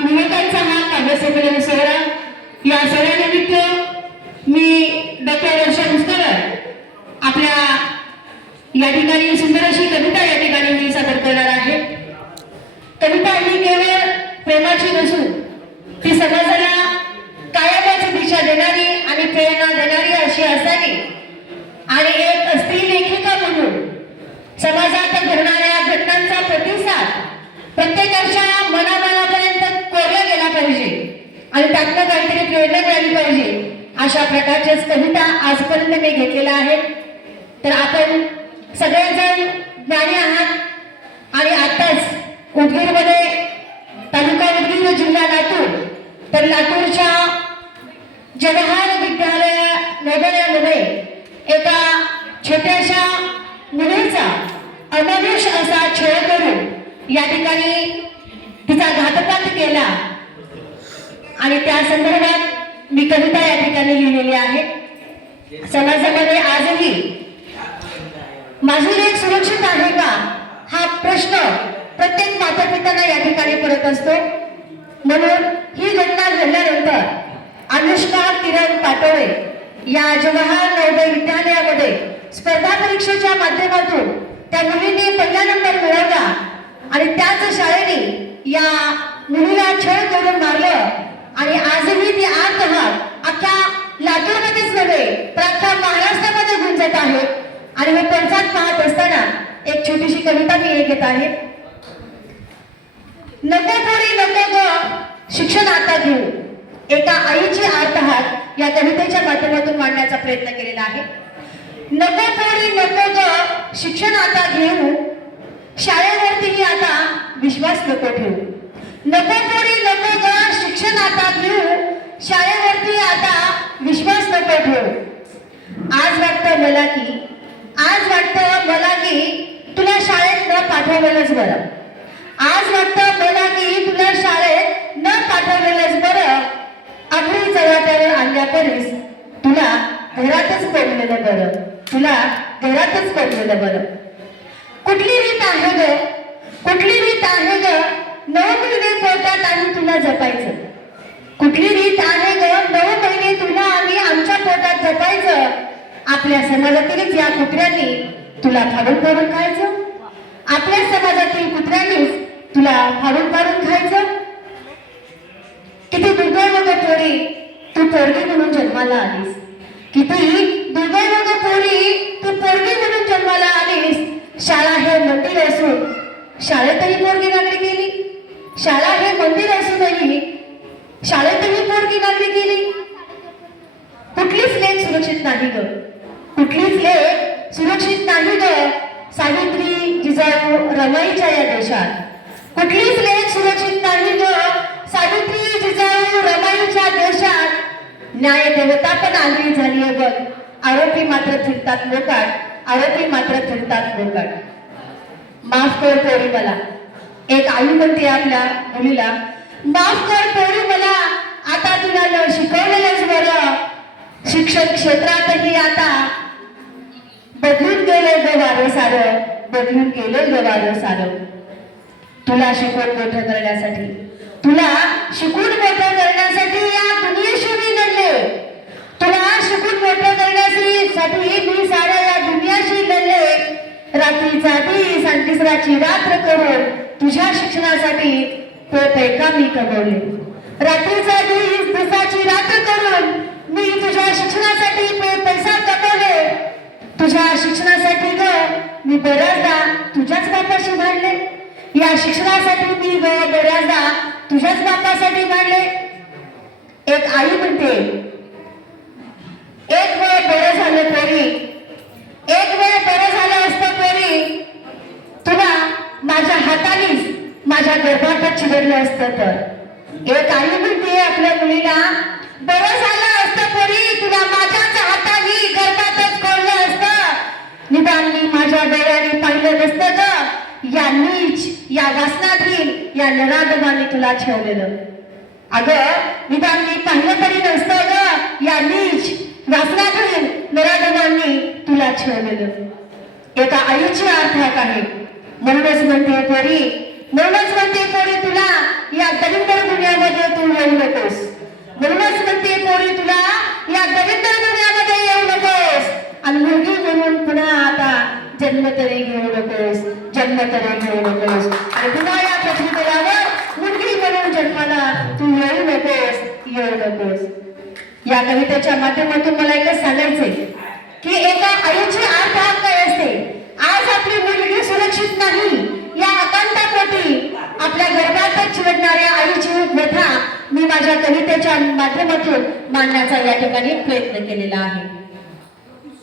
युवकांचा हा काव्यसंमेलन सोहळा, या सोहळ्यानिमित्त मी डॉक्टर वर्षा मुस्कर आपल्या या ठिकाणी सुंदर अशी कविता या ठिकाणी मी सादर करणार आहे। कविता ही केवळ प्रेमाची नसून ती समाजाला कायमाची दिशा देणारी आणि प्रेरणा देणारी अशी असावी आणि एक स्त्री लेखिका म्हणून समाजात घडणाऱ्या घटनांचा प्रतिसाद प्रत्येकाच्या मनामनापर्यंत कोरला गेला पाहिजे आणि त्यातनं काहीतरी प्रेरणा मिळाली पाहिजे अशा प्रकारच्याच कविता आजपर्यंत मी घेतलेल्या आहेत। तर आपण सगळेजण ज्ञानी आहात आणि आताच उदगीरमध्ये तालुका उदगीर जिल्हा लातूर तर लातूरच्या जवाहर विद्यालय नगरामध्ये एका छोट्याशा मुलीचा अमानुष असा छळ करून या ठिकाणी तिचा घातपात केला आणि त्या संदर्भात मी कविता या ठिकाणी लिहिलेली आहे। समाजामध्ये आजही माझी लेक सुरक्षित आहे का हा प्रश्न प्रत्येक माता पित्यांना या ठिकाणी पडत असतो। म्हणून ही घटना घडल्यानंतर अनुष्का किरण पाटोळे या जवाहर नवोदय विद्यालयामध्ये स्पर्धा परीक्षेच्या माध्यमातून त्या मुलीने पहिला नंबर मिळवला आणि त्याच शाळेने या मुलीला छळ करून मारलं आणि आजही ती आत्महत्या अख्ख्या लातूरमध्येच नव्हे तर अख्ख्या महाराष्ट्रामध्ये गुंजत आहे। आणि हे पडसाद पाहत असताना एक छोटीशी कविता मी घेत आहे। नको पोरी नको ग शिक्षण आता घेऊ, एका आईची आर्तहात या कवितेच्या माध्यमातून मांडण्याचा प्रयत्न केलेला आहे। नको पोरी नको ग शिक्षण आता घेऊ, शाळेवरतीही आता विश्वास नको ठेवू। नको पोरी नको ग शिक्षण आता घेऊ, शाळेवरती आता विश्वास नको ठेवू। आज वाटतं मला की तुला शाळेत न पाठवलेलंच बरं, आज वाटतं मला की तुला शाळेत न पाठवलेलंच बरं, आखरी चव्हाट्यावर आणल्यापरीस तुला घरातच पडलेलं बरं, तुला घरातच पडलेलं बरं। कुठली रीत आहे ग, कुठली रीत आहे ग 9 महिने पोटात आणि तुला जपायचं, कुठली रीत आहे ग 9 महिने तुला आणि आमच्या पोटात जपायचं। आपल्या समाजातीलच या कुत्र्यांनी तुला फाडून फाडून खायचं, आपल्या समाजातील कुत्र्यांनीच तुला फाडून फाडून खायचं। किती दुर्दैव ग पोरी तू पोरगी म्हणून जन्माला आलीस, किती दुर्दैव ग पोरी तू पोरगी म्हणून जन्माला आलीस। शाळा हे मंदिर असून शाळेतही पोरगी नागरी केली, शाळा हे मंदिर असूनही शाळेतही पोरगी नागरी केली। कुठलीच लेक सुरक्षित नाही ग, कुठलीच लेक सुरक्षित नाही ग सावित्री जिजाऊ रमाईच्या या देशात, कुठलीच लेक सुरक्षित नाही ग सावित्री जिजाऊ रमाईच्या देशात। न्याय देवता पण आगळी झालीये बघ, आरोपी मात्र फिरतात मोकाट, आरोपी मात्र फिरतात मोकाट। माफ कर पोरी मला, एक आई म्हणते आपल्या मुलीला, माफ कर पोरी मला, आता तुला न शिकवलेलंच बरं, शिक्षण क्षेत्रातही आता बदलून गेले ग वारं सारं, बदलून गेले ग वारं सारं। तुला शिकवून मोठं करण्यासाठी, तुला शिकून मोठं करण्यासाठी या दुनियेशी मी लढले, तुला शिकून मोठं करण्यासाठी मी साऱ्या या दुनियाशी लढले। रात्रीचा दिस आणि तिसराची रात्र करून तुझ्या शिक्षणासाठी पैका मी कमवले, रात्रीचा दिस दिवसाची रात्र करून मी तुझ्या शिक्षणासाठी पैसा कमवले। तुझ्या शिक्षणासाठी ग मी बऱ्याचदा तुझ्याच बापाशी भांडले, या शिक्षणासाठी मी ग बऱ्याचदा तुझ्याच बापासाठी भांडले। एक आई म्हणते एक वेळ बरं झालं पोरी, एक वेळ बरं झालं असतं पोरी, तुला माझ्या हातानेच माझ्या गर्भात चिरडलं असतं तर। एक आई म्हणते आपल्या मुलीला बरं झालं असतं पोरी, तुला माझ्याच हाताने गर्भातच कोरलं असतं, निदान मी माझ्या डोळ्याने पाहिलं नसतं ग या नीच या वासनाधीन या नराधमाने तुला ठेवलेलं। अगं निदान मी पाहिलं तरी नसतं ग या नीच वासनाधीन नराधमांनी तुला ठेवलेलं। एका आईची अर्थात आहे, म्हणूनच म्हणते पोरी म्हणूनच म्हणते पोरी तुला या दलिंदर दुनियामध्ये तू येऊ नकोस. म्हणूनच म्हणते पोरी तुला या दलिंदर दुनियामध्ये येऊ नकोस. आणि मुलगी म्हणून पुन्हा आता जन्म तरी घेऊ नकोस, जन्म तरी घेऊ नकोस. आणि पुन्हा या पृथ्वीतलावर मुलगी म्हणून जन्माला तू येऊ नकोस, येऊ नकोस. या कवितेच्या माध्यमातून मला एकच सांगायचंय की एका आईची आर्त काय असते. आज आपली मुलगी सुरक्षित नाही या आकांतापोटी आपल्या गर्भात चिवडणाऱ्या आईची व्यथा मी माझ्या कवितेच्या माध्यमातून मांडण्याचा या ठिकाणी प्रयत्न केलेला आहे.